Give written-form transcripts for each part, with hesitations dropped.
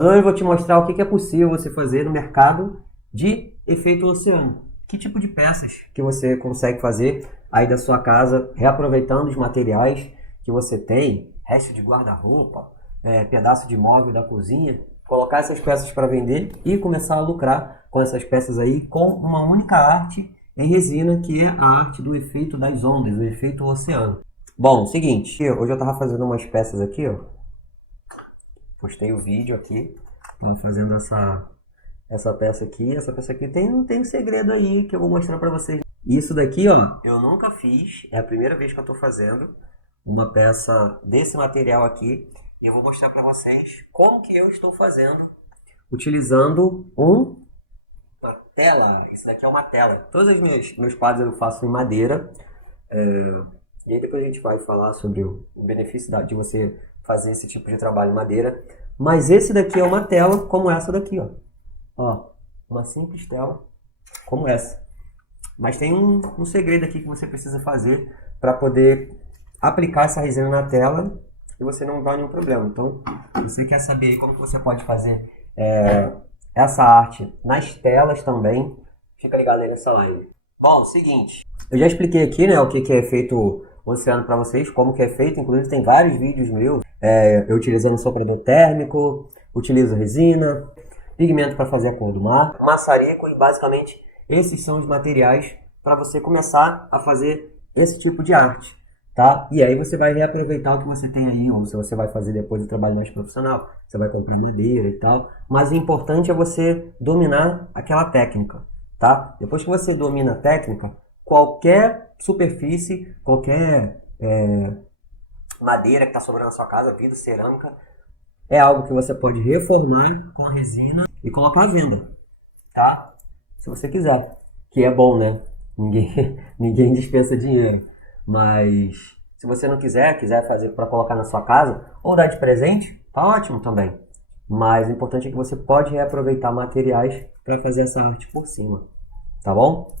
Então eu vou te mostrar o que é possível você fazer no mercado de efeito oceano. Que tipo de peças que você consegue fazer aí da sua casa, reaproveitando os materiais que você tem, resto de guarda-roupa, pedaço de móvel da cozinha, colocar essas peças para vender e começar a lucrar com essas peças aí com uma única arte em resina, que é a arte do efeito das ondas, o efeito oceano. Bom, seguinte, hoje eu estava fazendo umas peças aqui, ó. Postei o vídeo aqui, tava fazendo essa peça aqui. Essa peça aqui tem um segredo aí que eu vou mostrar pra vocês. Isso daqui, ó, eu nunca fiz, é a primeira vez que eu tô fazendo uma peça desse material aqui. E eu vou mostrar pra vocês como que eu estou fazendo, utilizando uma tela. Isso daqui é uma tela. Todos os meus quadros eu faço em madeira. E aí depois a gente vai falar sobre o benefício de você fazer esse tipo de trabalho em madeira. Mas esse daqui é uma tela como essa daqui, ó. Ó, uma simples tela como essa. Mas tem um segredo aqui que você precisa fazer para poder aplicar essa resina na tela e você não dar nenhum problema. Então, se você quer saber como que você pode fazer essa arte nas telas também, fica ligado aí nessa live. Bom, seguinte, eu já expliquei aqui, né, o que é feito oceano para vocês, como que é feito, inclusive tem vários vídeos meus, eu utilizando soprador térmico, utilizo resina, pigmento para fazer a cor do mar, maçarico, e basicamente esses são os materiais para você começar a fazer esse tipo de arte, tá? E aí você vai reaproveitar o que você tem aí, ou se você vai fazer depois o trabalho mais profissional, você vai comprar madeira e tal, mas o importante é você dominar aquela técnica, tá? Depois que você domina a técnica, qualquer superfície, qualquer madeira que está sobrando na sua casa, vidro, cerâmica, é algo que você pode reformar com a resina e colocar à venda, tá? Se você quiser, que é bom, né? Ninguém dispensa dinheiro, mas se você não quiser fazer para colocar na sua casa ou dar de presente, tá ótimo também. Mas o importante é que você pode reaproveitar materiais para fazer essa arte por cima, tá bom?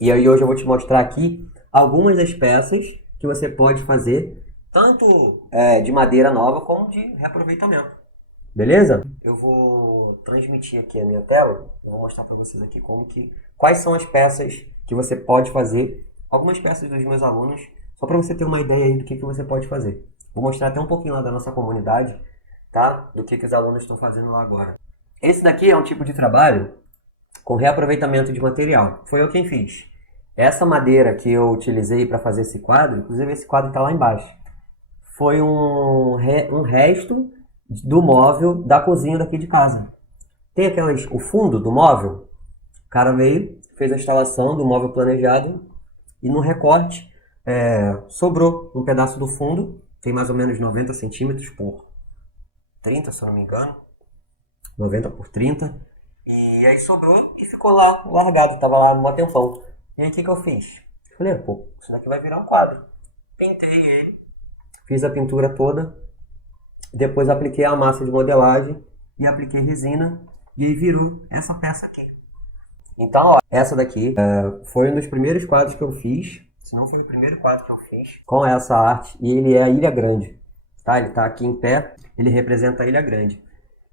E aí hoje eu vou te mostrar aqui algumas das peças que você pode fazer, tanto de madeira nova como de reaproveitamento. Beleza? Eu vou transmitir aqui a minha tela, eu vou mostrar para vocês aqui quais são as peças que você pode fazer, algumas peças dos meus alunos, só para você ter uma ideia aí do que você pode fazer. Vou mostrar até um pouquinho lá da nossa comunidade, tá? Do que os alunos estão fazendo lá agora. Esse daqui é um tipo de trabalho com reaproveitamento de material. Foi eu quem fiz. Essa madeira que eu utilizei para fazer esse quadro, inclusive esse quadro está lá embaixo, foi um resto do móvel da cozinha daqui de casa. Tem o fundo do móvel, o cara veio, fez a instalação do móvel planejado e no recorte sobrou um pedaço do fundo, tem mais ou menos 90 centímetros por 30, se eu não me engano, 90 por 30, e aí sobrou e ficou lá largado, tava lá no tempão. E aí o que eu fiz? Falei, pô, isso daqui vai virar um quadro. Pintei ele, fiz a pintura toda, depois apliquei a massa de modelagem e apliquei resina e aí virou essa peça aqui. Então, ó, essa daqui foi um dos primeiros quadros que eu fiz, se não foi o primeiro quadro que eu fiz, com essa arte, e ele é a Ilha Grande, tá? Ele tá aqui em pé, ele representa a Ilha Grande.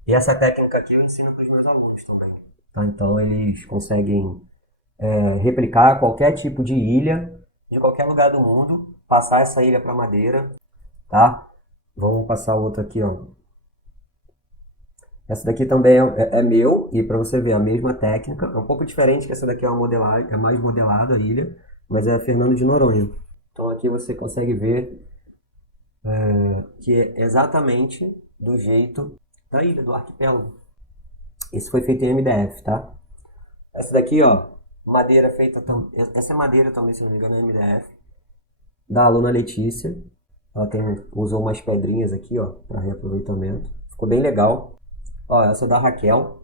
E essa técnica aqui eu ensino para os meus alunos também, tá? Então eles conseguem replicar qualquer tipo de ilha, de qualquer lugar do mundo, passar essa ilha para madeira, tá? Vamos passar outra aqui, ó. Essa daqui também é meu, e para você ver a mesma técnica, é um pouco diferente, que essa daqui é uma modelagem, é mais modelada a ilha, mas é Fernando de Noronha. Então aqui você consegue ver que é exatamente do jeito da ilha, do arquipélago. Isso foi feito em MDF, tá? Essa daqui, ó, madeira feita, essa é madeira também, se não me engano, é MDF, da aluna Letícia. Ela usou umas pedrinhas aqui, ó, para reaproveitamento. Ficou bem legal. Ó, essa é da Raquel.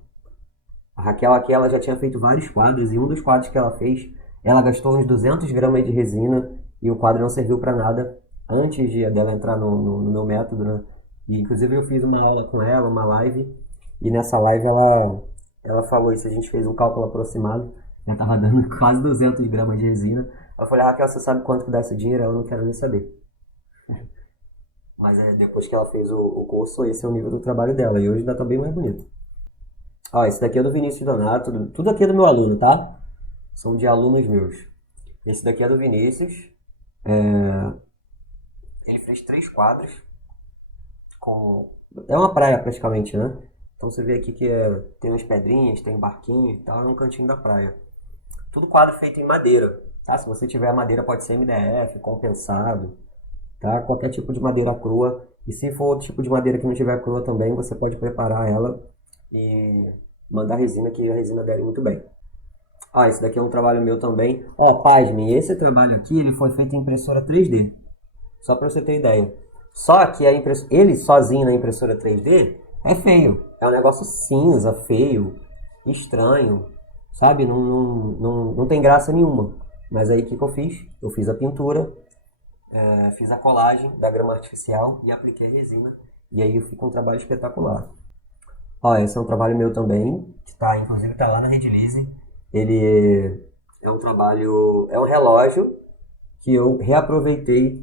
A Raquel aqui, ela já tinha feito vários quadros, e um dos quadros que ela fez, ela gastou uns 200 gramas de resina, e o quadro não serviu para nada antes dela entrar no meu método, né? E, inclusive, eu fiz uma aula com ela, uma live, e nessa live ela falou isso, a gente fez um cálculo aproximado, já tava dando quase 200 gramas de resina. Eu falei, Raquel, você sabe quanto que dá esse dinheiro? Ela não quer nem saber. Mas depois que ela fez o curso, esse é o nível do trabalho dela. E hoje ainda tá bem mais bonito. Ó, esse daqui é do Vinícius Donato. Tudo aqui é do meu aluno, tá? São de alunos meus. Esse daqui é do Vinícius. Ele fez 3 quadros. É uma praia praticamente, né? Então você vê aqui que tem umas pedrinhas, tem um barquinho e tal. É um cantinho da praia. Tudo quadro feito em madeira, tá? Se você tiver madeira, pode ser MDF, compensado, tá? Qualquer tipo de madeira crua. E se for outro tipo de madeira que não tiver crua também, você pode preparar ela e mandar resina, que a resina adere muito bem. Ah, esse daqui é um trabalho meu também. Ó, pasmem, esse trabalho aqui, ele foi feito em impressora 3D. Só para você ter ideia. Só que ele sozinho na impressora 3D é feio. É um negócio cinza, feio, estranho, sabe? Não tem graça nenhuma. Mas aí o que eu fiz? Eu fiz a pintura, fiz a colagem da grama artificial e apliquei a resina. E aí fica um trabalho espetacular. Ó, esse é um trabalho meu também, que inclusive tá lá na Redilize. Ele é um trabalho, é um relógio que eu reaproveitei.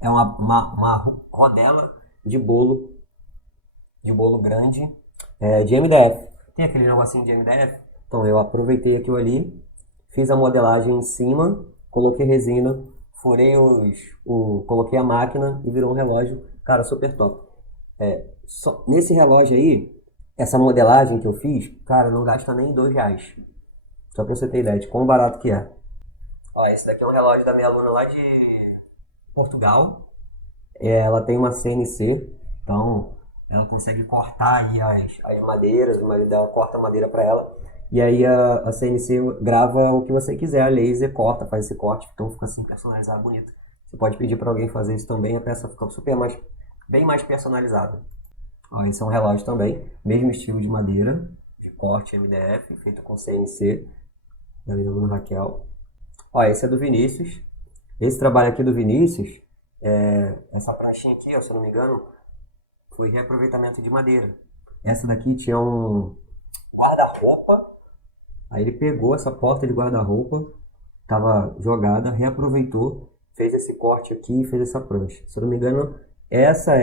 É uma rodela de bolo grande, de MDF. Tem aquele negocinho de MDF? Então eu aproveitei aquilo ali, fiz a modelagem em cima, coloquei resina, furei coloquei a máquina e virou um relógio, cara, super top. Nesse relógio aí, essa modelagem que eu fiz, cara, não gasta nem R$2. Só pra você ter ideia de quão barato que é. Ó, esse daqui é um relógio da minha aluna lá de Portugal. Ela tem uma CNC, então ela consegue cortar aí as madeiras, o marido dela corta a madeira para ela, e aí a CNC grava o que você quiser, a laser corta, faz esse corte, então fica assim personalizado, bonito. Você pode pedir para alguém fazer isso também, a peça fica bem mais personalizada. Ó, esse é um relógio também, mesmo estilo de madeira, de corte MDF, feito com CNC, da minha aluna Raquel. Ó, esse é do Vinícius. Esse trabalho aqui do Vinícius, essa pranchinha aqui, ó, se eu não me engano, foi reaproveitamento de madeira. Essa daqui tinha um guarda-roupa, aí ele pegou essa porta de guarda-roupa, estava jogada, reaproveitou, fez esse corte aqui e fez essa prancha. Se eu não me engano, essa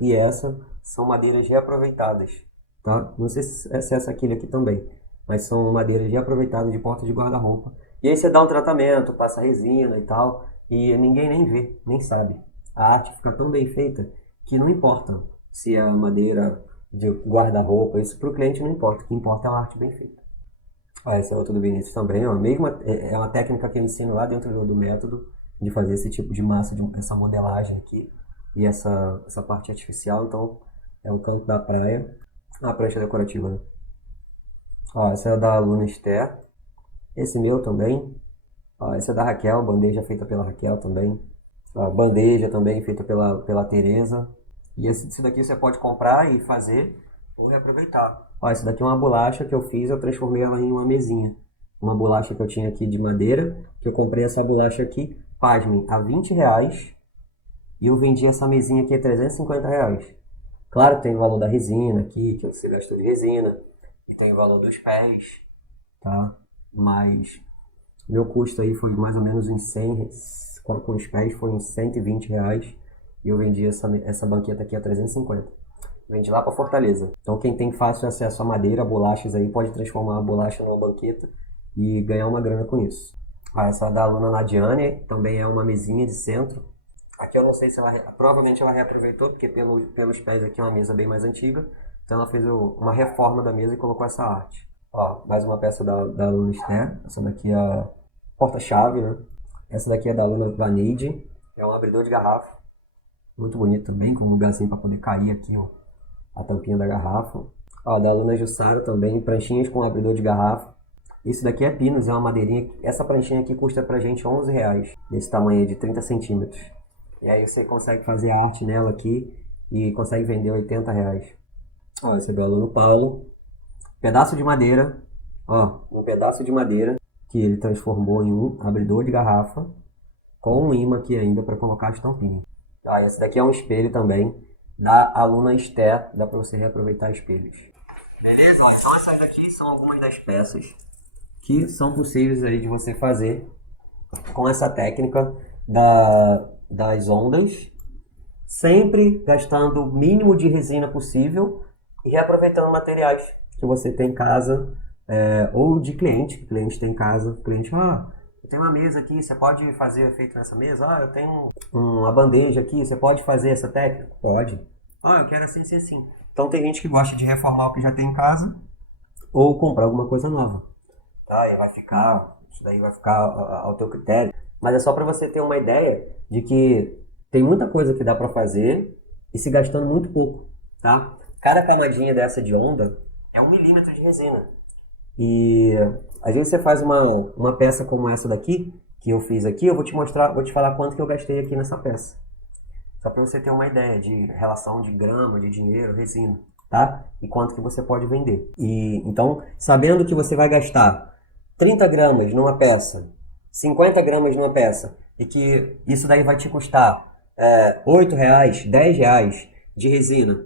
e essa são madeiras reaproveitadas, tá? Não sei se essa aqui também, mas são madeiras reaproveitadas de porta de guarda-roupa. E aí você dá um tratamento, passa resina e tal, e ninguém nem vê, nem sabe. A arte fica tão bem feita que não importa se é madeira de guarda-roupa, isso para o cliente não importa, o que importa é a arte bem feita. Ah, essa é outra do Vinícius também, ó. É uma técnica que eu ensino lá dentro do método de fazer esse tipo de massa, essa modelagem aqui e essa parte artificial. Então é o canto da praia, a prancha decorativa, né? Ó, essa é da aluna Esther, esse meu também. Ó, essa é da Raquel, bandeja feita pela Raquel também. Ó, bandeja também feita pela Tereza. E esse daqui você pode comprar e fazer ou reaproveitar. Ó, esse daqui é uma bolacha que eu fiz, eu transformei ela em uma mesinha. Uma bolacha que eu tinha aqui de madeira, que eu comprei essa bolacha aqui, pasmem, a R$20. E eu vendi essa mesinha aqui a R$350. Claro que tem o valor da resina aqui, que você gastou de resina. E tem o valor dos pés, tá? Mas meu custo aí foi mais ou menos uns 100, com os pés foi uns R$120. E eu vendi essa banqueta aqui a 350. Vendi lá para Fortaleza. Então quem tem fácil acesso a madeira, bolachas aí, pode transformar a bolacha numa banqueta e ganhar uma grana com isso. Ah, essa da aluna Nadiane também é uma mesinha de centro. Aqui eu não sei se provavelmente ela reaproveitou, porque pelos pés aqui é uma mesa bem mais antiga. Então ela fez uma reforma da mesa e colocou essa arte. Ó, mais uma peça da aluna Esther. Essa daqui é a porta-chave, né? Essa daqui é da aluna Vaneide. É um abridor de garrafa. Muito bonito também, com um lugarzinho para poder cair aqui, ó, a tampinha da garrafa. Ó, da aluna Jussara também, pranchinhas com abridor de garrafa. Isso daqui é pinus, é uma madeirinha. Essa pranchinha aqui custa pra gente R$11, desse tamanho de 30 centímetros. E aí você consegue fazer a arte nela aqui e consegue vender R$80. Ó, esse é do aluno Paulo. Pedaço de madeira, ó, um pedaço de madeira que ele transformou em um abridor de garrafa com um imã aqui ainda para colocar as tampinhas. Ah, esse daqui é um espelho também, da aluna Esther, dá para você reaproveitar espelhos. Beleza? Ó, então essas daqui são algumas das peças que são possíveis aí de você fazer com essa técnica das ondas, sempre gastando o mínimo de resina possível e reaproveitando materiais que você tem em casa, ou de cliente, que o cliente tem em casa. O cliente, eu tenho uma mesa aqui, você pode fazer efeito nessa mesa? Eu tenho uma bandeja aqui, você pode fazer essa técnica? Pode. Eu quero assim, assim, assim. Então tem gente que gosta de reformar o que já tem em casa ou comprar alguma coisa nova. Tá? E isso daí vai ficar ao teu critério. Mas é só para você ter uma ideia de que tem muita coisa que dá para fazer e se gastando muito pouco, tá? Cada camadinha dessa de onda é 1 milímetro de resina. E às vezes você faz uma peça como essa daqui, que eu fiz aqui, eu vou te falar quanto que eu gastei aqui nessa peça. Só para você ter uma ideia de relação de grama, de dinheiro, resina, tá? E quanto que você pode vender. E então, sabendo que você vai gastar 30 gramas numa peça, 50 gramas numa peça, e que isso daí vai te custar R$8, R$10 de resina,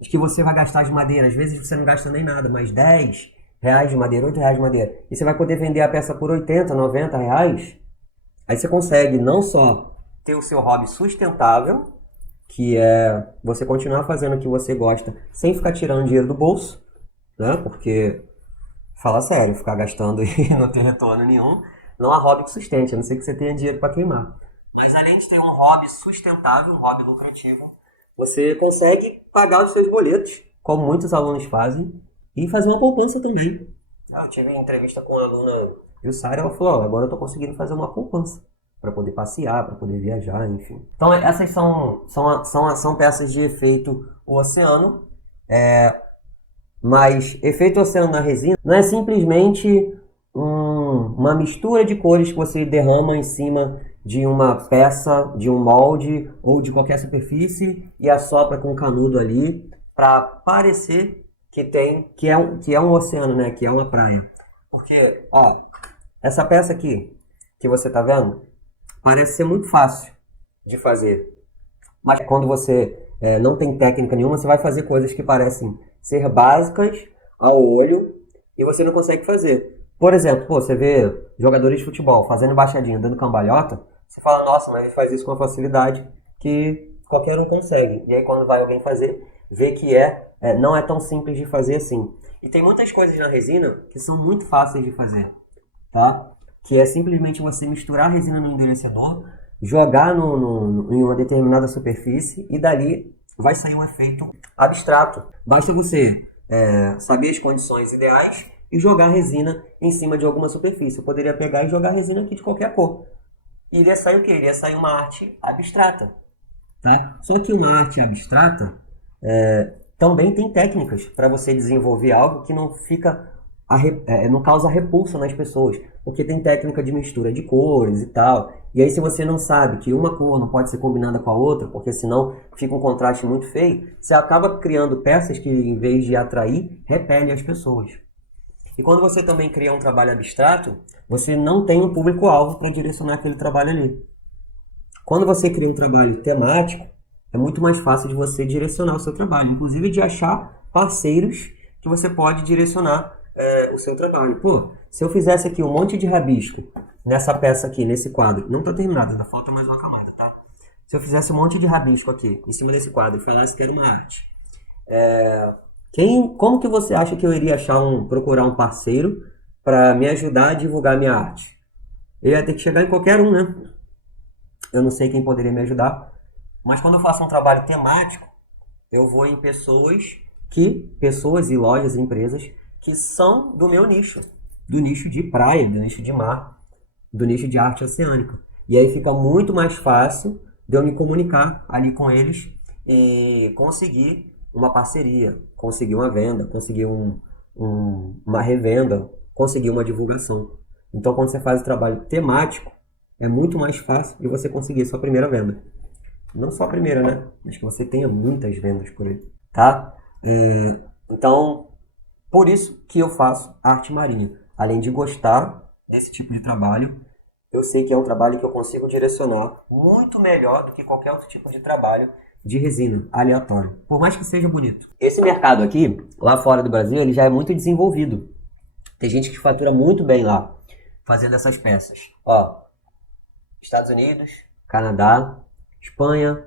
e que você vai gastar de madeira, às vezes você não gasta nem nada, mas R$10 de madeira, R$8 de madeira, e você vai poder vender a peça por 80, R$90, aí você consegue não só ter o seu hobby sustentável, que é você continuar fazendo o que você gosta sem ficar tirando dinheiro do bolso, né? Porque, fala sério, ficar gastando e não ter retorno nenhum, não há hobby que sustente, a não ser que você tenha dinheiro para queimar. Mas além de ter um hobby sustentável, um hobby lucrativo, você consegue pagar os seus boletos, como muitos alunos fazem, e fazer uma poupança também. Eu tive uma entrevista com a aluna Jussara, ela falou, agora eu estou conseguindo fazer uma poupança para poder passear, para poder viajar, enfim. Então essas são peças de efeito oceano, mas efeito oceano na resina não é simplesmente uma mistura de cores que você derrama em cima de uma peça, de um molde ou de qualquer superfície e assopra com um canudo ali para parecer que é um oceano, né? Que é uma praia. Porque, essa peça aqui que você tá vendo parece ser muito fácil de fazer, mas quando você não tem técnica nenhuma, você vai fazer coisas que parecem ser básicas ao olho e você não consegue fazer. Por exemplo, você vê jogadores de futebol fazendo baixadinha, dando cambalhota, você fala, nossa, mas ele faz isso com uma facilidade que qualquer um consegue. E aí quando vai alguém fazer, vê que não é tão simples de fazer assim. E tem muitas coisas na resina que são muito fáceis de fazer, tá? Que é simplesmente você misturar a resina no endurecedor, jogar em uma determinada superfície e dali vai sair um efeito abstrato. Basta você saber as condições ideais e jogar a resina em cima de alguma superfície. Eu poderia pegar e jogar a resina aqui de qualquer cor. E iria sair o quê? Iria sair uma arte abstrata. Tá? Só que uma arte abstrata também tem técnicas para você desenvolver algo que não fica não causa repulsa nas pessoas, porque tem técnica de mistura de cores e tal. E aí se você não sabe que uma cor não pode ser combinada com a outra, porque senão fica um contraste muito feio, você acaba criando peças que, em vez de atrair, repelem as pessoas. E quando você também cria um trabalho abstrato, você não tem um público-alvo para direcionar aquele trabalho ali. Quando você cria um trabalho temático, é muito mais fácil de você direcionar o seu trabalho, inclusive de achar parceiros que você pode direcionar o seu trabalho. Pô, se eu fizesse aqui um monte de rabisco nessa peça aqui, nesse quadro, não está terminado, ainda falta mais uma camada, tá? Se eu fizesse um monte de rabisco aqui, em cima desse quadro, e falasse que era uma arte, como que você acha que eu iria procurar um parceiro para me ajudar a divulgar minha arte? Eu ia ter que chegar em qualquer um, né? Eu não sei quem poderia me ajudar, mas quando eu faço um trabalho temático, eu vou em pessoas e lojas e empresas que são do meu nicho, do nicho de praia, do nicho de mar, do nicho de arte oceânica. E aí fica muito mais fácil de eu me comunicar ali com eles e conseguir uma parceria, conseguir uma venda, conseguir uma revenda, conseguir uma divulgação. Então, quando você faz o trabalho temático, é muito mais fácil de você conseguir a sua primeira venda. Não só a primeira, né? Mas que você tenha muitas vendas por aí, tá? Então, por isso que eu faço arte marinha. Além de gostar desse tipo de trabalho, eu sei que é um trabalho que eu consigo direcionar muito melhor do que qualquer outro tipo de trabalho de resina aleatório, por mais que seja bonito. Esse mercado aqui, lá fora do Brasil, ele já é muito desenvolvido. Tem gente que fatura muito bem lá, fazendo essas peças. Estados Unidos, Canadá, Espanha,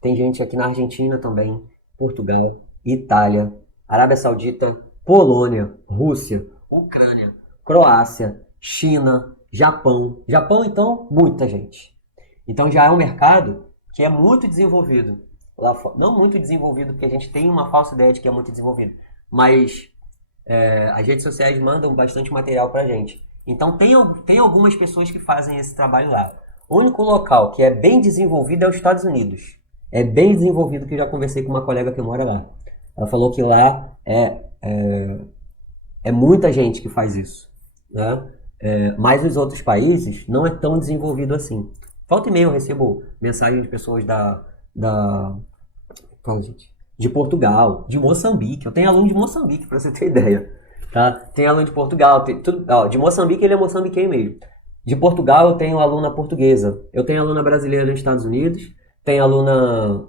Tem gente aqui na Argentina também, Portugal, Itália, Arábia Saudita, Polônia, Rússia, Ucrânia, Croácia, China, Japão. Japão, então, muita gente. Então já é um mercado que é muito desenvolvido lá fora. Não muito desenvolvido, porque a gente tem uma falsa ideia de que é muito desenvolvido, mas as redes sociais mandam bastante material pra gente. Então tem algumas pessoas que fazem esse trabalho lá. O único local que é bem desenvolvido é os Estados Unidos. É bem desenvolvido, que eu já conversei com uma colega que mora lá. Ela falou que lá é muita gente que faz isso, né? Mas os outros países não é tão desenvolvido assim. Volta e meia eu recebo mensagem de pessoas fala, gente, de Portugal, de Moçambique. Eu tenho aluno de Moçambique, para você ter ideia. Tá? Tem aluno de Portugal, de Moçambique ele é moçambiquenho mesmo. De Portugal eu tenho aluna portuguesa. Eu tenho aluna brasileira nos Estados Unidos. Tenho aluna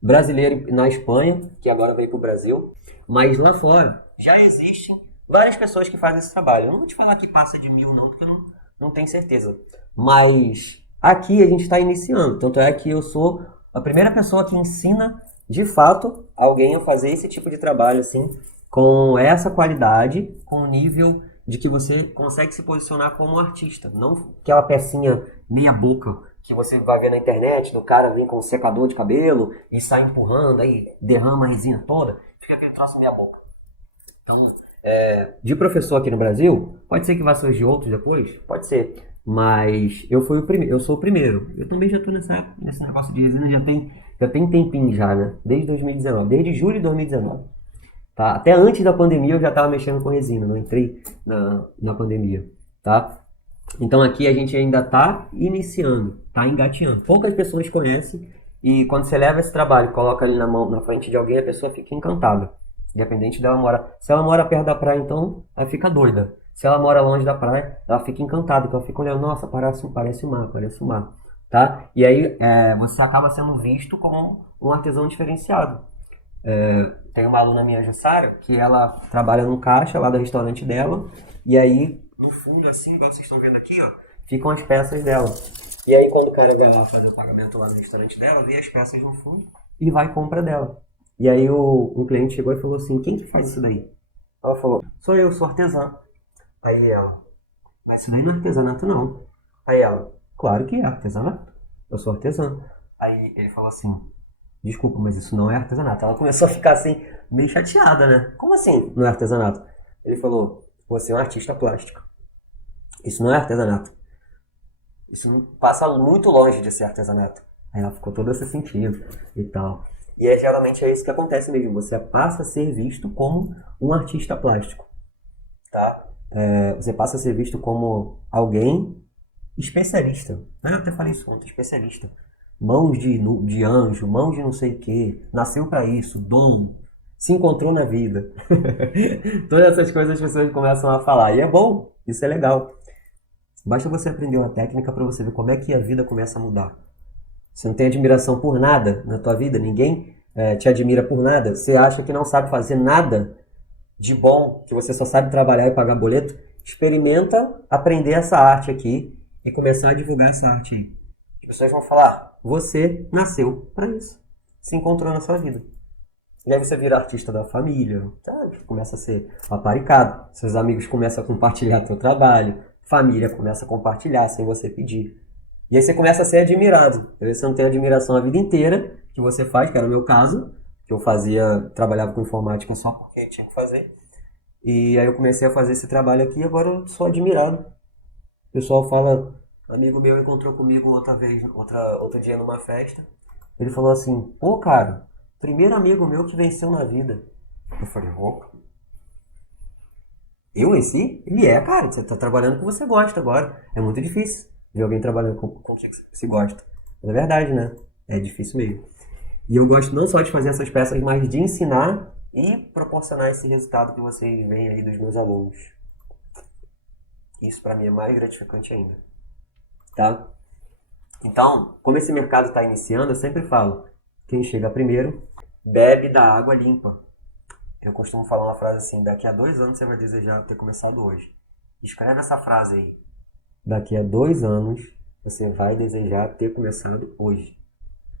brasileira na Espanha, que agora veio para o Brasil. Mas lá fora já existem várias pessoas que fazem esse trabalho. Eu não vou te falar que passa de 1.000 não, porque eu não tenho certeza. Mas aqui a gente está iniciando. Tanto é que eu sou a primeira pessoa que ensina, de fato, alguém a fazer esse tipo de trabalho, assim, com essa qualidade, com o nível de que você consegue se posicionar como um artista. Não aquela pecinha meia boca que você vai ver na internet, do cara vem com um secador de cabelo e sai empurrando, aí derrama a resina toda, fica aquele troço meia boca. Então, de professor aqui no Brasil, pode ser que vá surgir outros depois? Pode ser. Mas eu sou o primeiro. Eu também já estou nesse negócio de resina já tem tempinho já, né? Desde 2019, desde julho de 2019. Tá? Até antes da pandemia eu já estava mexendo com resina, não entrei na pandemia, tá? Então aqui a gente ainda está iniciando, está engateando. Poucas pessoas conhecem e quando você leva esse trabalho, coloca ali na frente de alguém, a pessoa fica encantada. Independente dela morar. Se ela mora perto da praia, então ela fica doida. Se ela mora longe da praia, ela fica encantada, porque ela fica olhando, nossa, parece o mar, tá? E aí você acaba sendo visto como um artesão diferenciado. Tem uma aluna minha, Jussara, que ela trabalha no caixa lá do restaurante dela, e aí, no fundo, assim, igual vocês estão vendo aqui, ó, ficam as peças dela. E aí, quando o cara vai lá fazer o pagamento lá no restaurante dela, vê as peças no fundo e vai e compra dela. E aí, um cliente chegou e falou assim, quem que faz isso daí? Ela falou, sou eu, sou artesã. Aí ela, mas isso daí não é artesanato, não. Aí ela, claro que é artesanato, eu sou artesã. Aí ele falou assim, desculpa, mas isso não é artesanato. Ela começou a ficar assim, meio chateada, né? Como assim não é artesanato? Ele falou, você é um artista plástico. Isso não é artesanato. Isso não passa muito longe de ser artesanato. Aí ela ficou toda se sentindo e tal. E geralmente é isso que acontece mesmo. Você passa a ser visto como um artista plástico, tá? Você passa a ser visto como alguém especialista. Eu até falei isso ontem, especialista. Mãos de anjo, mãos de não sei o que, nasceu pra isso, dom, se encontrou na vida. Todas essas coisas as pessoas começam a falar. E é bom, isso é legal. Basta você aprender uma técnica pra você ver como é que a vida começa a mudar. Você não tem admiração por nada na tua vida, ninguém te admira por nada. Você acha que não sabe fazer nada de bom, que você só sabe trabalhar e pagar boleto. Experimenta aprender essa arte aqui e começar a divulgar essa arte aí. As pessoas vão falar, você nasceu para isso. Se encontrou na sua vida. E aí você vira artista da família, sabe? Começa a ser paparicado. Seus amigos começam a compartilhar teu trabalho. Família começa a compartilhar sem você pedir. E aí você começa a ser admirado. Às vezes você não tem admiração a vida inteira, que você faz, que era o meu caso, que eu trabalhava com informática só porque tinha que fazer. E aí eu comecei a fazer esse trabalho aqui e agora eu sou admirado. O pessoal fala, amigo meu encontrou comigo outro dia numa festa. Ele falou assim, pô cara, primeiro amigo meu que venceu na vida. Eu falei, opa. Eu em si? Ele cara, você tá trabalhando com o que você gosta agora. É muito difícil ver alguém trabalhando com o que você gosta. Mas é verdade, né? É difícil mesmo. E eu gosto não só de fazer essas peças, mas de ensinar e proporcionar esse resultado que vocês veem aí dos meus alunos. Isso para mim é mais gratificante ainda. Tá? Então, como esse mercado está iniciando, eu sempre falo, quem chega primeiro, bebe da água limpa. Eu costumo falar uma frase assim, daqui a 2 anos você vai desejar ter começado hoje. Escreve essa frase aí. Daqui a 2 anos você vai desejar ter começado hoje.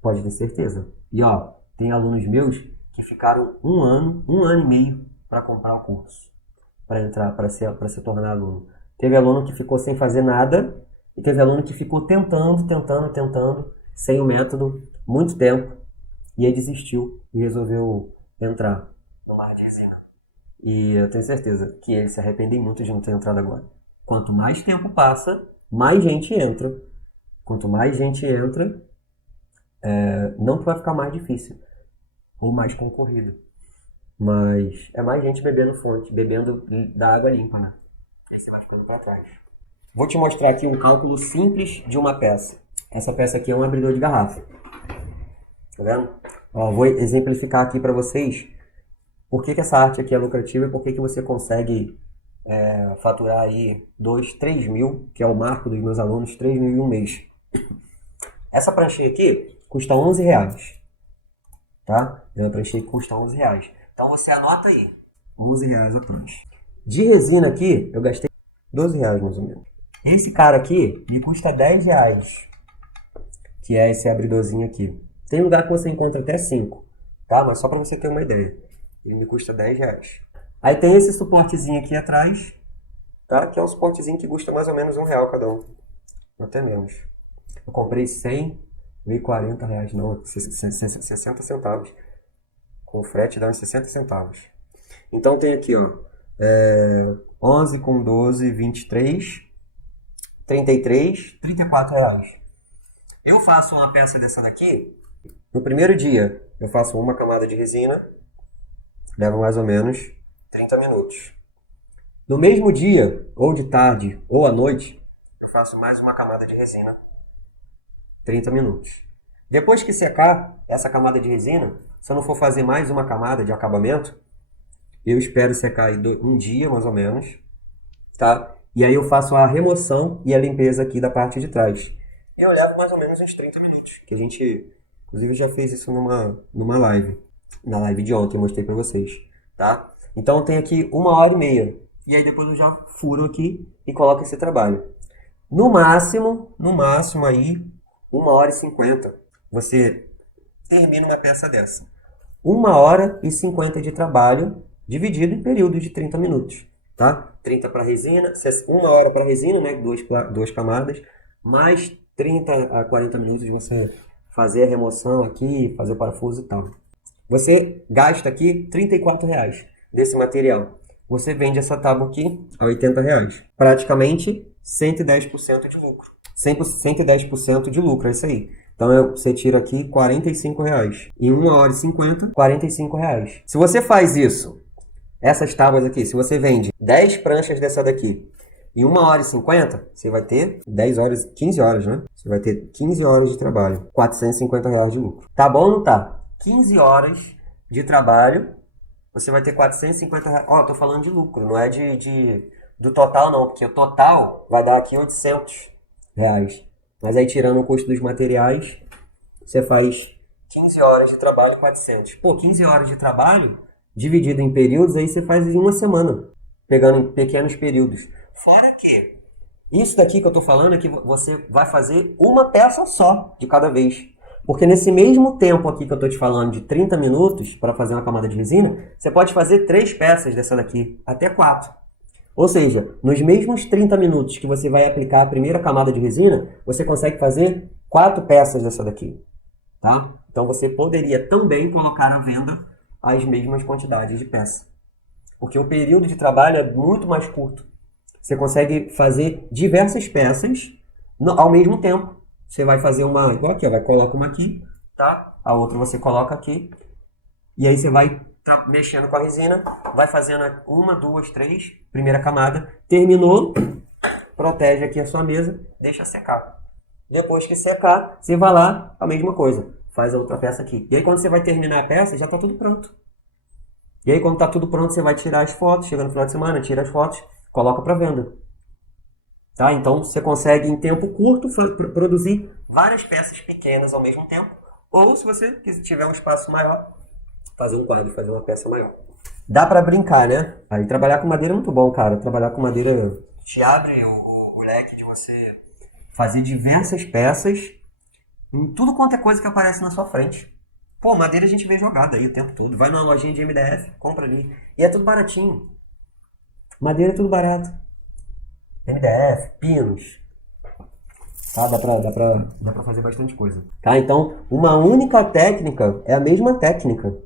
Pode ter certeza. E ó, tem alunos meus que ficaram um ano e meio para comprar o curso, para entrar, para se tornar aluno. Teve aluno que ficou sem fazer nada e teve aluno que ficou tentando, sem o método, muito tempo, e aí desistiu e resolveu entrar no mar de resina. E eu tenho certeza que eles se arrependem muito de não ter entrado agora. Quanto mais tempo passa, mais gente entra. Quanto mais gente entra, não que vai ficar mais difícil ou mais concorrido, mas é mais gente bebendo fonte, bebendo da água limpa, né? Aí você vai ficando para trás. Vou te mostrar aqui um cálculo simples de uma peça. Essa peça aqui é um abridor de garrafa. Tá vendo? Ó, vou exemplificar aqui para vocês por que essa arte aqui é lucrativa e por que você consegue faturar aí 2, 3 mil, que é o marco dos meus alunos, 3 mil em um mês. Essa pranchinha aqui custa 11 reais. Tá? É uma pranchinha que custa 11 reais. Então você anota aí, 11 reais a prancha. De resina aqui, eu gastei 12 reais mais ou menos. Esse cara aqui me custa 10 reais, que é esse abridorzinho aqui. Tem lugar que você encontra até 5, tá? Mas só para você ter uma ideia. Ele me custa 10 reais. Aí tem esse suportezinho aqui atrás, tá? Que é um suportezinho que custa mais ou menos R$1 cada um. Até menos. Eu comprei 100, veio 40 reais, não, 60 centavos. Com frete dá uns 60 centavos. Então tem aqui, ó, 11 com 12, 23, 33, 34 reais. Eu faço uma peça dessa daqui, no primeiro dia eu faço uma camada de resina, leva mais ou menos 30 minutos. No mesmo dia, ou de tarde, ou à noite, eu faço mais uma camada de resina, 30 minutos. Depois que secar essa camada de resina, se eu não for fazer mais uma camada de acabamento, eu espero secar aí um dia, mais ou menos, tá? E aí eu faço a remoção e a limpeza aqui da parte de trás. E eu levo mais ou menos uns 30 minutos, que a gente, inclusive, já fez isso numa live. Na live de ontem, eu mostrei pra vocês, tá? Então tem aqui 1h30. E aí depois eu já furo aqui e coloco esse trabalho. No máximo aí, 1h50, você termina uma peça dessa. 1h50 de trabalho, dividido em períodos de 30 minutos, tá? 30 para resina, 1 hora para resina, né? Duas camadas, mais 30 a 40 minutos de você fazer a remoção aqui, fazer o parafuso e tal. Você gasta aqui R$34 desse material. Você vende essa tábua aqui a R$80. Praticamente 110% de lucro. 110% de lucro, é isso aí. Então você tira aqui R$45. Em 1h50, R$45. Se você faz isso, essas tábuas aqui, se você vende 10 pranchas dessa daqui, em 1h50, você vai ter 10 horas, 15 horas, né? Você vai ter 15 horas de trabalho, R$450 de lucro. Tá bom ou não tá? 15 horas de trabalho, você vai ter R$450. Ó, tô falando de lucro, não é do total não, porque o total vai dar aqui R$800. Mas aí tirando o custo dos materiais, você faz 15 horas de trabalho, 400. Pô, 15 horas de trabalho, dividido em períodos, aí você faz em uma semana, pegando em pequenos períodos. Fora que isso daqui que eu tô falando é que você vai fazer uma peça só de cada vez. Porque nesse mesmo tempo aqui que eu tô te falando de 30 minutos para fazer uma camada de resina, você pode fazer 3 peças dessa daqui, até 4. Ou seja, nos mesmos 30 minutos que você vai aplicar a primeira camada de resina, você consegue fazer 4 peças dessa daqui, tá? Então você poderia também colocar à venda as mesmas quantidades de peça. Porque o período de trabalho é muito mais curto. Você consegue fazer diversas peças ao mesmo tempo. Você vai fazer uma, igual aqui, ó, coloca uma aqui, tá? A outra você coloca aqui. E aí você vai mexendo com a resina, vai fazendo 1, 2, 3, primeira camada. Terminou, protege aqui a sua mesa, deixa secar. Depois que secar, você vai lá, a mesma coisa, faz a outra peça aqui. E aí quando você vai terminar a peça, já está tudo pronto. E aí quando está tudo pronto, você vai tirar as fotos, chega no final de semana, tira as fotos, coloca para venda. Tá? Então você consegue em tempo curto produzir várias peças pequenas ao mesmo tempo. Ou se você tiver um espaço maior, fazer um quadro, fazer uma peça maior. Dá pra brincar, né? Aí trabalhar com madeira é muito bom, cara. Trabalhar com madeira te abre o leque de você fazer diversas peças em tudo quanto é coisa que aparece na sua frente. Pô, madeira a gente vê jogada aí o tempo todo. Vai numa lojinha de MDF, compra ali. E é tudo baratinho. Madeira é tudo barato. MDF, pinos. Tá? Dá pra fazer bastante coisa. Tá? Então, uma única técnica é a mesma técnica.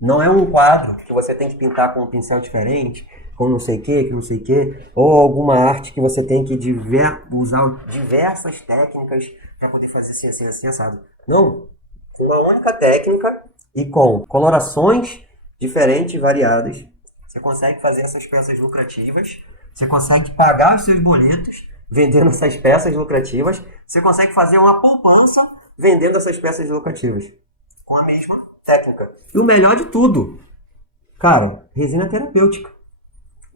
Não é um quadro que você tem que pintar com um pincel diferente, com não sei o que não sei o que, ou alguma arte que você tem que usar diversas técnicas para poder fazer assim, assado. Não. Com uma única técnica e com colorações diferentes, variadas, você consegue fazer essas peças lucrativas, você consegue pagar os seus boletos vendendo essas peças lucrativas, você consegue fazer uma poupança vendendo essas peças lucrativas. Com a mesma técnica. E o melhor de tudo, cara, resina terapêutica.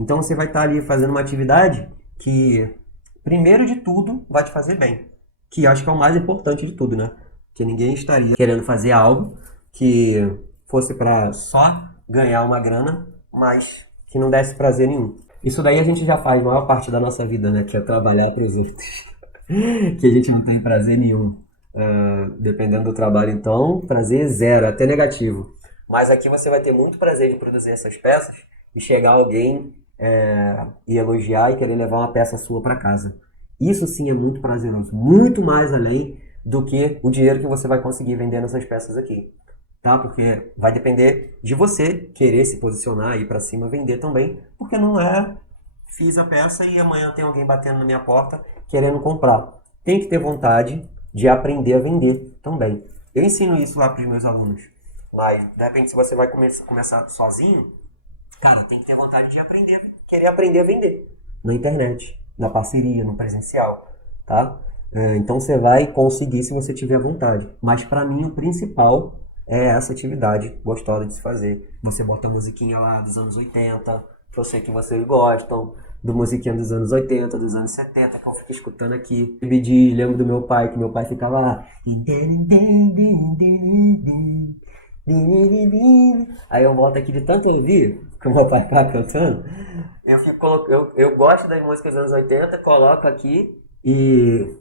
Então você vai estar ali fazendo uma atividade que, primeiro de tudo, vai te fazer bem. Que acho que é o mais importante de tudo, né? Que ninguém estaria querendo fazer algo que fosse para só ganhar uma grana, mas que não desse prazer nenhum. Isso daí a gente já faz a maior parte da nossa vida, né? Que é trabalhar para os outros. Que a gente não tem prazer nenhum. Dependendo do trabalho, então, prazer zero, até negativo. Mas aqui você vai ter muito prazer de produzir essas peças e chegar alguém e elogiar e querer levar uma peça sua para casa. Isso sim é muito prazeroso, muito mais além do que o dinheiro que você vai conseguir vendendo essas peças aqui, tá? Porque vai depender de você querer se posicionar, ir para cima, vender também, porque não é fiz a peça e amanhã tem alguém batendo na minha porta querendo comprar. Tem que ter vontade de aprender a vender também. Eu ensino isso lá para os meus alunos. Mas, de repente, se você vai começar sozinho, cara, tem que ter vontade de aprender, querer aprender a vender. Na internet, na parceria, no presencial, tá? Então, você vai conseguir se você tiver vontade. Mas, para mim, o principal é essa atividade gostosa de se fazer. Você bota a musiquinha lá dos anos 80, que eu sei que vocês gostam, do musiquinha dos anos 80, dos anos 70, que eu fico escutando aqui. Lembro do meu pai, que meu pai ficava lá. Aí eu volto aqui de tanto ouvir, que o meu pai ficava cantando, eu gosto das músicas dos anos 80, coloco aqui e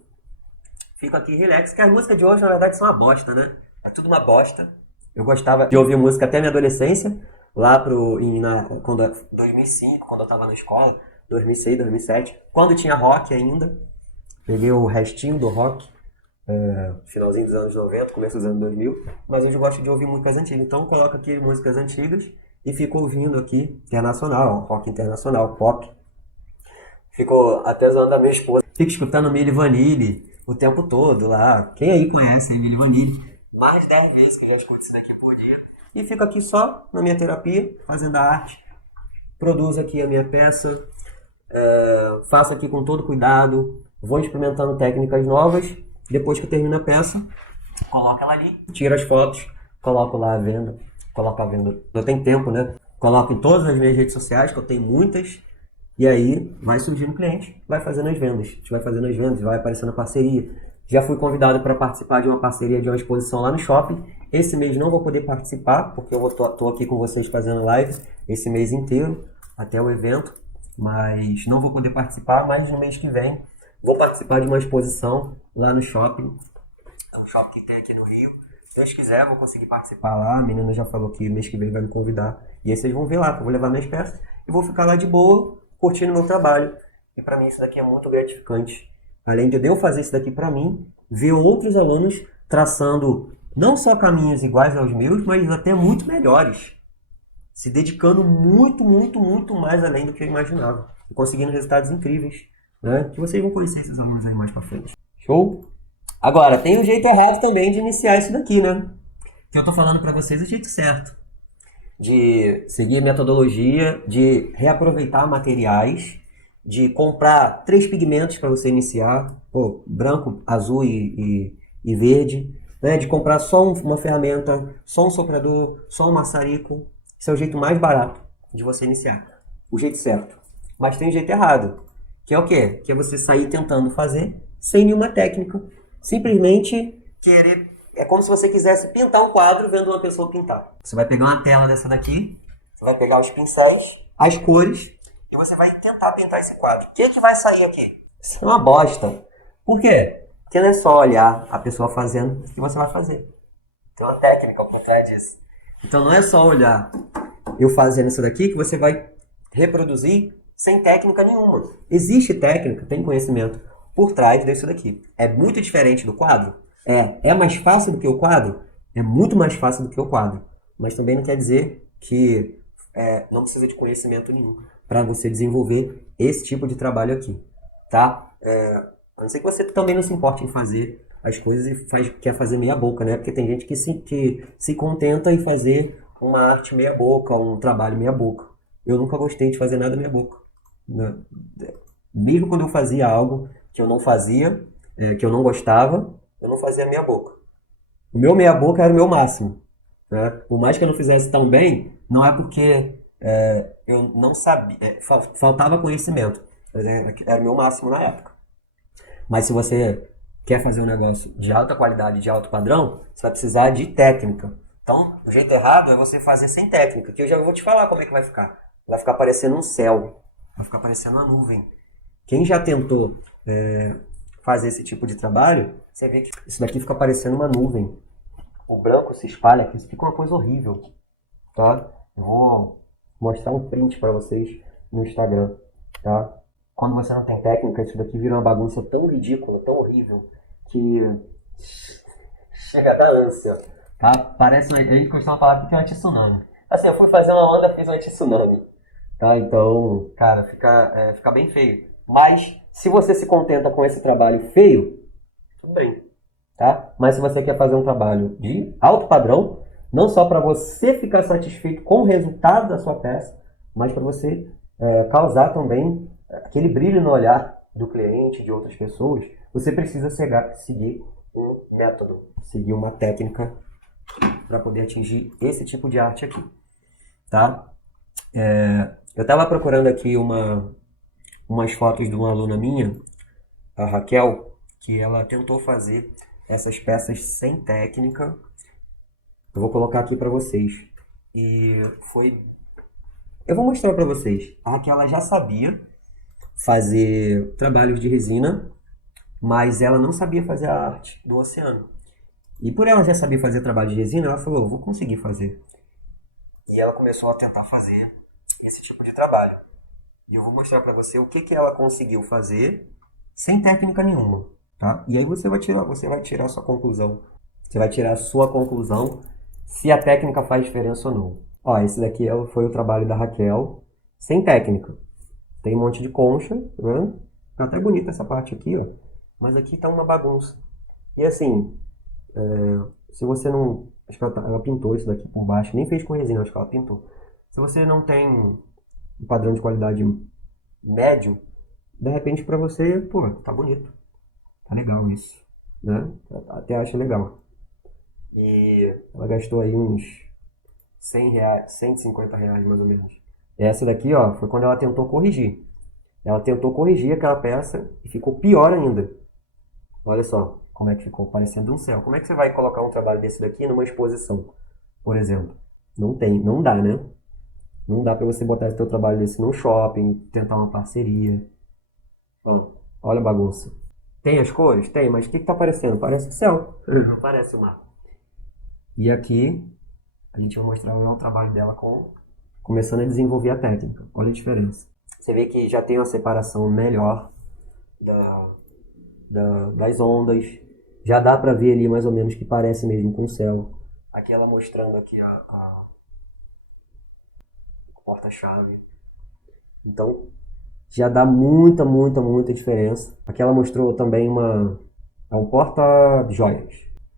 fico aqui relax, que as músicas de hoje na verdade são uma bosta, né? É tudo uma bosta. Eu gostava de ouvir música até minha adolescência, lá quando 2005, quando eu tava na escola, 2006, 2007, quando tinha rock ainda, peguei o restinho do rock, finalzinho dos anos 90, começo dos anos 2000, mas hoje eu gosto de ouvir músicas antigas, então eu coloco aqui músicas antigas e fico ouvindo aqui internacional, rock internacional, pop. Fico até zoando a minha esposa, fico escutando Milli Vanilli o tempo todo lá. Quem aí conhece Milli Vanilli? Mais de 10 vezes que eu já escuto isso daqui por dia. E fico aqui só na minha terapia, fazendo a arte, produzo aqui a minha peça, faço aqui com todo cuidado, vou experimentando técnicas novas. Depois que eu termino a peça, coloco ela ali, tiro as fotos, coloco lá a venda, coloco a venda. Eu tenho tempo, né? Coloco em todas as minhas redes sociais, que eu tenho muitas, e aí vai surgindo cliente, vai fazendo as vendas. A gente vai fazendo as vendas, vai aparecendo a parceria. Já fui convidado para participar de uma parceria de uma exposição lá no shopping. Esse mês não vou poder participar, porque eu tô aqui com vocês fazendo live esse mês inteiro, até o evento, mas não vou poder participar, mas no mês que vem vou participar de uma exposição lá no shopping. É um shopping que tem aqui no Rio. Se Deus quiser, vou conseguir participar lá. A menina já falou que mês que vem vai me convidar. E aí vocês vão ver lá, que eu vou levar minhas peças e vou ficar lá de boa, curtindo meu trabalho. E pra mim isso daqui é muito gratificante. Além de eu fazer isso daqui pra mim, ver outros alunos traçando não só caminhos iguais aos meus, mas até muito melhores. Se dedicando muito, muito, muito mais além do que eu imaginava. E conseguindo resultados incríveis. Né? Que vocês vão conhecer esses alunos aí mais pra frente. Show? Agora, tem um jeito errado também de iniciar isso daqui, né? Que eu tô falando pra vocês o jeito certo. De seguir a metodologia, de reaproveitar materiais, de comprar 3 pigmentos para você iniciar, branco, azul e verde, né? De comprar só uma ferramenta, só um soprador, só um maçarico. Esse é o jeito mais barato de você iniciar. O jeito certo. Mas tem um jeito errado. Que é o quê? Que é você sair tentando fazer sem nenhuma técnica. Simplesmente querer... É como se você quisesse pintar um quadro vendo uma pessoa pintar. Você vai pegar uma tela dessa daqui, você vai pegar os pincéis, as cores, e você vai tentar pintar esse quadro. O que vai sair aqui? Isso é uma bosta. Por quê? Porque não é só olhar a pessoa fazendo que você vai fazer. Tem uma técnica por trás disso. Então não é só olhar eu fazendo isso daqui que você vai reproduzir sem técnica nenhuma. Existe técnica, tem conhecimento por trás disso daqui. É muito diferente do quadro? É mais fácil do que o quadro? É muito mais fácil do que o quadro. Mas também não quer dizer que não precisa de conhecimento nenhum para você desenvolver esse tipo de trabalho aqui, tá? A não ser que você também não se importe em fazer as coisas e quer fazer meia boca, né? Porque tem gente que se contenta em fazer uma arte meia boca, um trabalho meia boca. Eu nunca gostei de fazer nada meia boca, né? Mesmo quando eu fazia algo que eu não fazia, que eu não gostava, eu não fazia meia boca. O meu meia boca era o meu máximo, né? Por mais que eu não fizesse tão bem, não é porque eu não sabia, faltava conhecimento. Era o meu máximo na época. Mas se você quer fazer um negócio de alta qualidade, de alto padrão, você vai precisar de técnica. Então, o jeito errado é você fazer sem técnica, que eu já vou te falar como é que vai ficar. Vai ficar parecendo um céu, vai ficar parecendo uma nuvem. Quem já tentou fazer esse tipo de trabalho, você vê que isso daqui fica parecendo uma nuvem. O branco se espalha aqui, isso fica uma coisa horrível. Tá? Eu vou mostrar um print para vocês no Instagram. Tá? Quando você não tem técnica, isso daqui vira uma bagunça tão ridícula, tão horrível, que chega a dar ânsia. Tá? Parece, a gente costuma falar que é um tsunami. Assim, eu fui fazer uma onda, fiz um tsunami. Tá? Então, cara, fica bem feio. Mas, se você se contenta com esse trabalho feio, tudo bem. Tá? Mas se você quer fazer um trabalho de alto padrão, não só para você ficar satisfeito com o resultado da sua peça, mas para você causar também aquele brilho no olhar do cliente, de outras pessoas, você precisa seguir um método, seguir uma técnica para poder atingir esse tipo de arte aqui. Tá? Eu estava procurando aqui umas fotos de uma aluna minha, a Raquel, que ela tentou fazer essas peças sem técnica. Eu vou colocar aqui para vocês. E eu vou mostrar para vocês. A Raquel ela já sabia fazer trabalhos de resina, mas ela não sabia fazer a arte do oceano. E por ela já saber fazer trabalho de resina, ela falou, vou conseguir fazer. E ela começou a tentar fazer esse tipo de trabalho. E eu vou mostrar para você o que ela conseguiu fazer sem técnica nenhuma. Tá? E aí você vai tirar a sua conclusão. Você vai tirar a sua conclusão se a técnica faz diferença ou não. Ó, esse daqui foi o trabalho da Raquel, sem técnica. Tem um monte de concha, tá vendo? Tá até bonita essa parte aqui, ó. Mas aqui tá uma bagunça. E assim, se você não... Acho que ela pintou isso daqui por baixo, nem fez com resina, acho que ela pintou. Se você não tem um padrão de qualidade médio, de repente pra você, pô, tá bonito. Tá legal isso, né? Até acho legal. E ela gastou aí uns 100 reais, 150 reais mais ou menos. Essa daqui, ó, foi quando ela tentou corrigir. Ela tentou corrigir aquela peça e ficou pior ainda. Olha só como é que ficou, parecendo um céu. Como é que você vai colocar um trabalho desse daqui numa exposição, por exemplo? Não dá, né? Não dá pra você botar esse teu trabalho desse num shopping, tentar uma parceria. Ó, olha a bagunça. Tem as cores? Tem, mas o que tá parecendo? Parece o céu. Não parece o mar. E aqui, a gente vai mostrar o trabalho dela começando a desenvolver a técnica. Olha a diferença. Você vê que já tem uma separação melhor das ondas. Já dá pra ver ali mais ou menos que parece mesmo com o céu. Aqui ela mostrando aqui a porta-chave. Então, já dá muita diferença. Aqui ela mostrou também um porta-joias.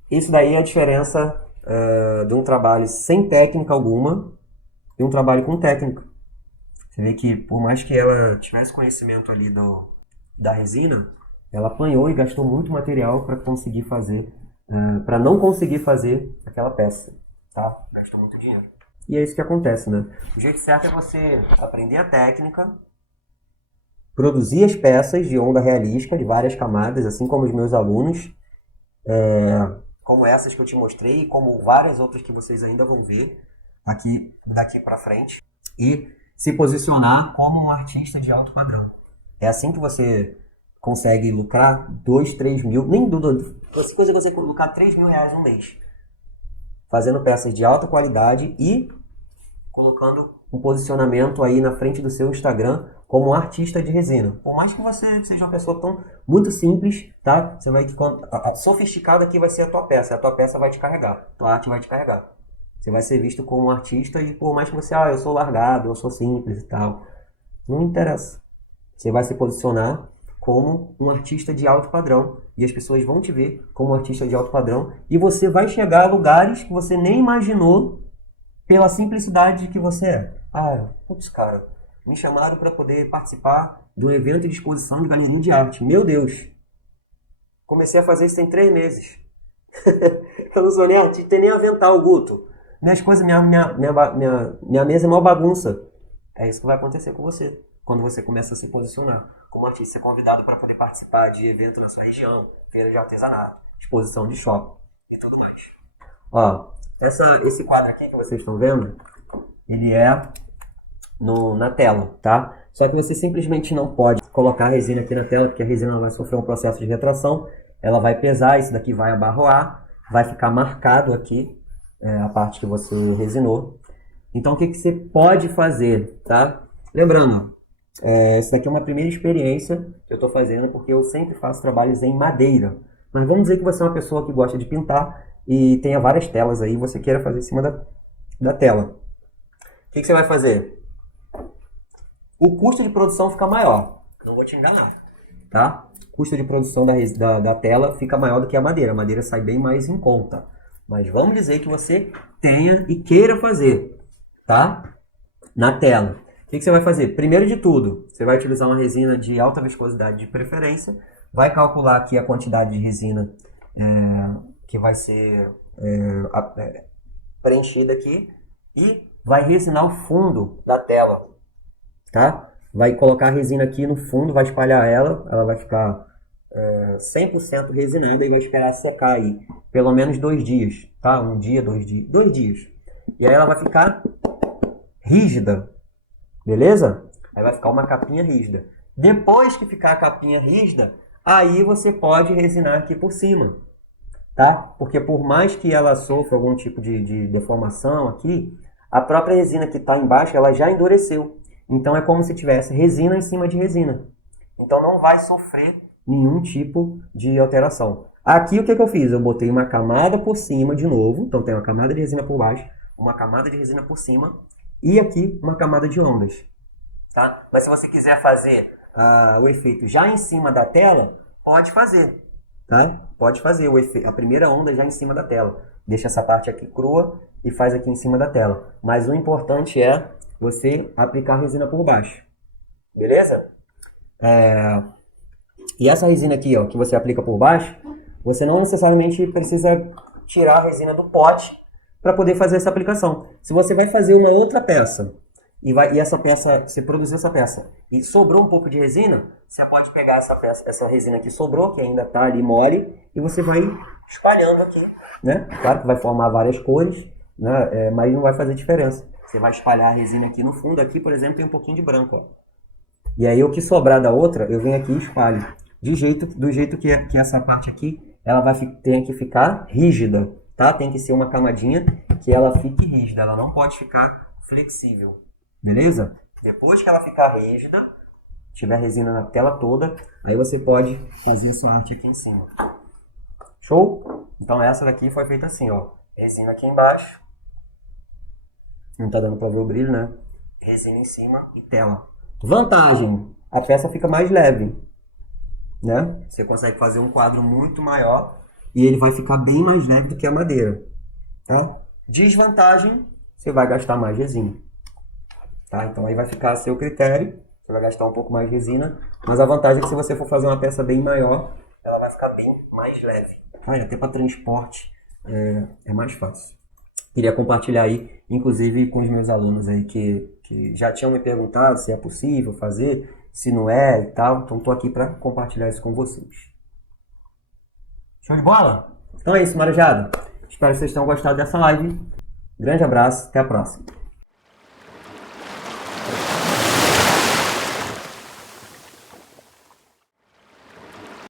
Isso daí é a diferença de um trabalho sem técnica alguma e um trabalho com técnica. Você vê que por mais que ela tivesse conhecimento ali da resina, ela apanhou e gastou muito material para conseguir fazer, para não conseguir fazer aquela peça, tá? Gastou muito dinheiro. E é isso que acontece, né? O jeito certo é você aprender a técnica, produzir as peças de onda realística de várias camadas, assim como os meus alunos, como essas que eu te mostrei e como várias outras que vocês ainda vão ver daqui para frente, e se posicionar como um artista de alto padrão. É assim que você consegue lucrar 2, 3 mil, nem do você consegue lucrar 3 mil reais um mês. Fazendo peças de alta qualidade e colocando um posicionamento aí na frente do seu Instagram como um artista de resina. Por mais que você seja uma pessoa tão muito simples, tá? Você vai que a sofisticada aqui vai ser a tua peça vai te carregar, a tua arte vai te carregar. Você vai ser visto como um artista e por mais que você, eu sou largado, eu sou simples e tal, não interessa. Você vai se posicionar como um artista de alto padrão e as pessoas vão te ver como um artista de alto padrão e você vai chegar a lugares que você nem imaginou pela simplicidade de que você é. Putz, cara, me chamaram para poder participar do evento de exposição de galeria de arte. Meu Deus! Comecei a fazer isso tem 3 meses. Eu não sou nem artista, nem avental, Guto. Minhas coisas, minha mesa é uma bagunça. É isso que vai acontecer com você. Quando você começa a se posicionar como artista, ser convidado para poder participar de evento na sua região, feira de artesanato, exposição de shopping e tudo mais. Esse quadro aqui que vocês estão vendo, ele é na tela, tá? Só que você simplesmente não pode colocar a resina aqui na tela, porque a resina vai sofrer um processo de retração, ela vai pesar, isso daqui vai abarroar, vai ficar marcado aqui a parte que você resinou. Então o que você pode fazer, tá? Lembrando, essa daqui é uma primeira experiência que eu estou fazendo, porque eu sempre faço trabalhos em madeira. Mas vamos dizer que você é uma pessoa que gosta de pintar e tenha várias telas aí, você queira fazer em cima da tela. O que você vai fazer? O custo de produção fica maior. Não vou te enganar, tá? O custo de produção da tela fica maior do que a madeira. A madeira sai bem mais em conta. Mas vamos dizer que você tenha e queira fazer, tá? Na tela. O que você vai fazer? Primeiro de tudo, você vai utilizar uma resina de alta viscosidade de preferência. Vai calcular aqui a quantidade de resina que vai ser preenchida aqui. E vai resinar o fundo da tela, tá? Vai colocar a resina aqui no fundo, vai espalhar ela vai ficar 100% resinada e vai esperar secar aí, pelo menos 2 dias, tá? 1 dia, 2 dias, 2 dias. E aí ela vai ficar rígida, beleza? Aí vai ficar uma capinha rígida. Depois que ficar a capinha rígida, aí você pode resinar aqui por cima, tá? Porque por mais que ela sofra algum tipo de deformação aqui, a própria resina que está embaixo, ela já endureceu. Então é como se tivesse resina em cima de resina. Então não vai sofrer nenhum tipo de alteração. Aqui o que eu fiz? Eu botei uma camada por cima de novo. Então tem uma camada de resina por baixo, uma camada de resina por cima e aqui uma camada de ondas, tá? Mas se você quiser fazer o efeito já em cima da tela, pode fazer, tá? Pode fazer a primeira onda já em cima da tela. Deixa essa parte aqui crua e faz aqui em cima da tela. Mas o importante é você aplicar a resina por baixo, beleza? E essa resina aqui, ó, que você aplica por baixo, você não necessariamente precisa tirar a resina do pote para poder fazer essa aplicação. Se você vai fazer uma outra peça e essa peça, você produziu essa peça e sobrou um pouco de resina, você pode pegar essa resina que sobrou, que ainda está ali mole, e você vai espalhando aqui, né? Claro que vai formar várias cores, né? Mas não vai fazer diferença. Você vai espalhar a resina aqui no fundo. Aqui, por exemplo, tem um pouquinho de branco, ó. E aí o que sobrar da outra, eu venho aqui e espalho. Do jeito que essa parte aqui, ela tem que ficar rígida, tá? Tem que ser uma camadinha que ela fique rígida, ela não pode ficar flexível, beleza? Depois que ela ficar rígida, tiver resina na tela toda, aí você pode fazer a sua arte aqui em cima. Show? Então essa daqui foi feita assim, ó. Resina aqui embaixo. Não tá dando pra ver o brilho, né? Resina em cima e tela. Vantagem, a peça fica mais leve, né? Você consegue fazer um quadro muito maior e ele vai ficar bem mais leve do que a madeira, tá? Desvantagem, você vai gastar mais resina, tá? Então aí vai ficar a seu critério, você vai gastar um pouco mais de resina, mas a vantagem é que se você for fazer uma peça bem maior, ela vai ficar bem mais leve, tá? E até para transporte é mais fácil. Queria compartilhar aí, inclusive com os meus alunos aí que já tinham me perguntado se é possível fazer, se não é e tal. Então estou aqui para compartilhar isso com vocês. Show de bola? Então é isso, Marajada. Espero que vocês tenham gostado dessa live. Grande abraço, até a próxima.